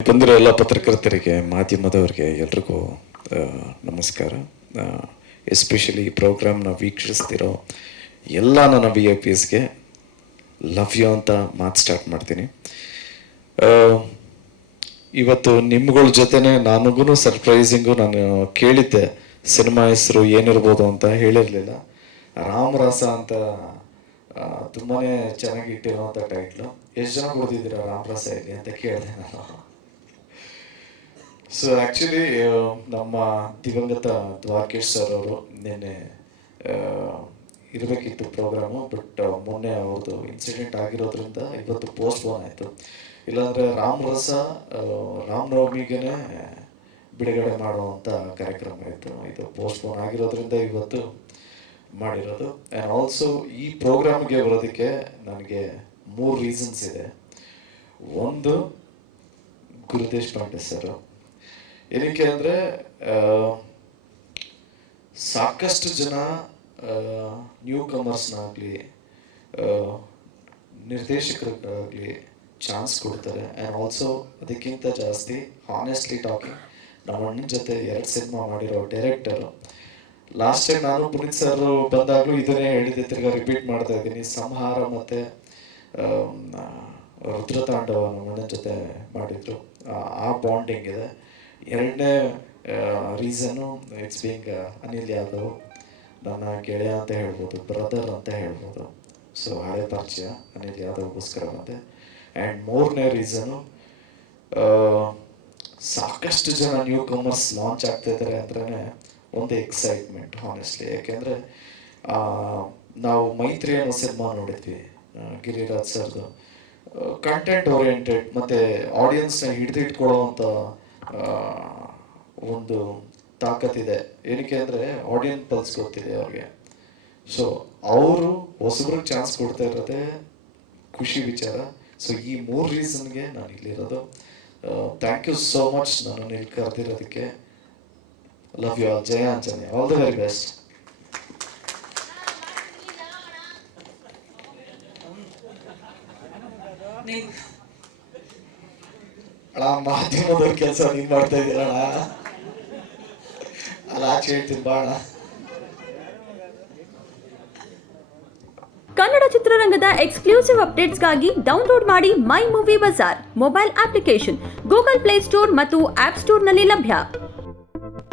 ಬಂದಿರೋ ಎಲ್ಲ ಪತ್ರಕರ್ತರಿಗೆ, ಮಾಧ್ಯಮದವರಿಗೆ ಎಲ್ರಿಗೂ ನಮಸ್ಕಾರ. ಎಸ್ಪೆಷಲಿ ಈ ಪ್ರೋಗ್ರಾಮ್ನ ವೀಕ್ಷಿಸ್ತಿರೋ ಎಲ್ಲ ನನ್ನ VIPsಗೆ ಲವ್ ಯು ಅಂತ ಮಾತು ಸ್ಟಾರ್ಟ್ ಮಾಡ್ತೀನಿ. ಇವತ್ತು ನಿಮ್ಗಳ ಜೊತೆನೆ ನನಗೂ ಸರ್ಪ್ರೈಸಿಂಗು. ನಾನು ಕೇಳಿದ್ದೆ ಸಿನಿಮಾ ಹೆಸರು ಏನಿರ್ಬೋದು ಅಂತ, ಹೇಳಿರಲಿಲ್ಲ. ರಾಮರಸ ಅಂತ ತುಂಬಾ ಚೆನ್ನಾಗಿ ಇಟ್ಟಿರೋಂಥ ಟೈಟ್ಲು. ಎಷ್ಟು ಜನ ಓದಿದ್ದೀರಾ ರಾಮರಸ ಇಲ್ಲಿ ಅಂತ ಕೇಳಿದೆ ನಾನು. ಸೊ ಆ್ಯಕ್ಚುಲಿ ನಮ್ಮ ದಿವಂಗತ ದ್ವಾರಕೇಶ್ ಸರ್ ಅವರು ನಿನ್ನೆ ಇರಬೇಕಿತ್ತು ಪ್ರೋಗ್ರಾಮು, ಬಟ್ ಮೊನ್ನೆ ಅವ್ರದ್ದು ಇನ್ಸಿಡೆಂಟ್ ಆಗಿರೋದ್ರಿಂದ ಇವತ್ತು ಪೋಸ್ಟ್ಪೋನ್ ಆಯಿತು. ಇಲ್ಲಾಂದರೆ ರಾಮರಸ ರಾಮನವಮಿಗೆ ಬಿಡುಗಡೆ ಮಾಡುವಂಥ ಕಾರ್ಯಕ್ರಮ ಇತ್ತು. ಇದು ಪೋಸ್ಟ್ಪೋನ್ ಆಗಿರೋದ್ರಿಂದ ಇವತ್ತು ಮಾಡಿರೋದು. ಆ್ಯಂಡ್ ಆಲ್ಸೋ ಈ ಪ್ರೋಗ್ರಾಮ್ಗೆ ಬರೋದಕ್ಕೆ ನನಗೆ 3 ರೀಸನ್ಸ್ ಇದೆ. ಒಂದು, ಗುರುದೇಶ್ ಪಾಂಡೆ ಸರ್. ಏನಕ್ಕೆ ಅಂದರೆ ಸಾಕಷ್ಟು ಜನ ನ್ಯೂ ಕಮರ್ಸ್ನಾಗಲಿ ನಿರ್ದೇಶಕರಿಗಾಗಲಿ ಚಾನ್ಸ್ ಕೊಡ್ತಾರೆ. ಆ್ಯಂಡ್ ಆಲ್ಸೋ ಅದಕ್ಕಿಂತ ಜಾಸ್ತಿ ಹಾನೆಸ್ಟ್ಲಿ ಟಾಕಿಂಗ್, ನಮ್ಮ ಅಣ್ಣನ ಜೊತೆ 2 ಸಿನಿಮಾ ಮಾಡಿರೋ ಡೈರೆಕ್ಟರು. ಲಾಸ್ಟ್ ಟೈಮ್ ನಾನು ಪುನೀತ್ ಸರ್ ಬಂದಾಗಲೂ ಇದನ್ನೇ ಹೇಳಿದ್ದೆ, ತಿರ್ಗಾ ರಿಪೀಟ್ ಮಾಡ್ತಾ ಇದ್ದೀನಿ. ಸಂಹಾರ ಮತ್ತು ರುದ್ರತಾಂಡವ ನಮ್ಮ ಅಣ್ಣನ ಜೊತೆ ಮಾಡಿದ್ರು. ಆ ಬಾಂಡಿಂಗ್ ಇದೆ. 2ನೇ reason, it's being Anil Yadav, ನನ್ನ ಗೆಳೆಯ ಅಂತ ಹೇಳ್ಬೋದು, ಬ್ರದರ್ ಅಂತ ಹೇಳ್ಬೋದು. ಸೊ ಹಳೆ ಪರಿಚಯ ಅನಿಲ್ ಯಾದವ್ಗೋಸ್ಕರ ಬಂದೆ. ಆ್ಯಂಡ್ 3ನೇ ರೀಸನು, ಸಾಕಷ್ಟು ಜನ ನ್ಯೂ ಕಮರ್ಸ್ ಲಾಂಚ್ ಆಗ್ತಾ ಇದ್ದಾರೆ ಅಂದ್ರೆ ಒಂದು ಎಕ್ಸೈಟ್ಮೆಂಟ್ ಹಾನೆಸ್ಟ್ಲಿ. ಯಾಕೆಂದರೆ ನಾವು ಮೈತ್ರಿ ಅನ್ನೋ ಸಿನಿಮಾ ನೋಡಿದ್ವಿ, ಗಿರಿರಾಜ್ ಸರ್ದು. ಕಂಟೆಂಟ್ ಓರಿಯೆಂಟೆಡ್ ಮತ್ತು ಆಡಿಯನ್ಸ್ನ ಹಿಡಿದಿಟ್ಕೊಳ್ಳೋವಂಥ ಒಂದು ತಾಕತ್ತಿದೆ. ಏನಕ್ಕೆ ಅಂದರೆ ಆಡಿಯನ್ಸ್ ಪಲ್ಸ್ ಗೊತ್ತಿದೆ ಅವ್ರಿಗೆ. ಸೊ ಅವರು ಹೊಸಬ್ರಿಗೆ ಚಾನ್ಸ್ ಕೊಡ್ತಾ ಇರೋದೇ ಖುಷಿ ವಿಚಾರ. ಸೊ ಈ 3 ರೀಸನ್ಗೆ ನಾನು ಇಲ್ಲಿರೋದು. ಥ್ಯಾಂಕ್ ಯು ಸೋ ಮಚ್ ನನ್ನನ್ನು ಇಲ್ಲಿ ಕರೆದಿರೋದಕ್ಕೆ. Love you all. Jai Anjaneya. All the very best. ಅಣ್ಣ, ಮಾಧ್ಯಮದವ್ರ ಕೆಲಸ ನೀನು ಮಾಡ್ತಾ ಇದ್ದೀರಣ್ಣ. ಅಲ್ಲ, ಆಚೆ ಹೇಳ್ತೀನಿ ಬಾಣ. ಕನ್ನಡ ಚಿತ್ರರಂಗದ ಎಕ್ಸ್ಕ್ಲೂಸಿವ್ ಅಪ್ಡೇಟ್ಸ್ಗಾಗಿ ಡೌನ್ಲೋಡ್ ಮಾಡಿ my movie bazaar mobile application. Google Play Store ಮತ್ತು ಆಪ್ ಸ್ಟೋರ್ನಲ್ಲಿ ಲಭ್ಯ.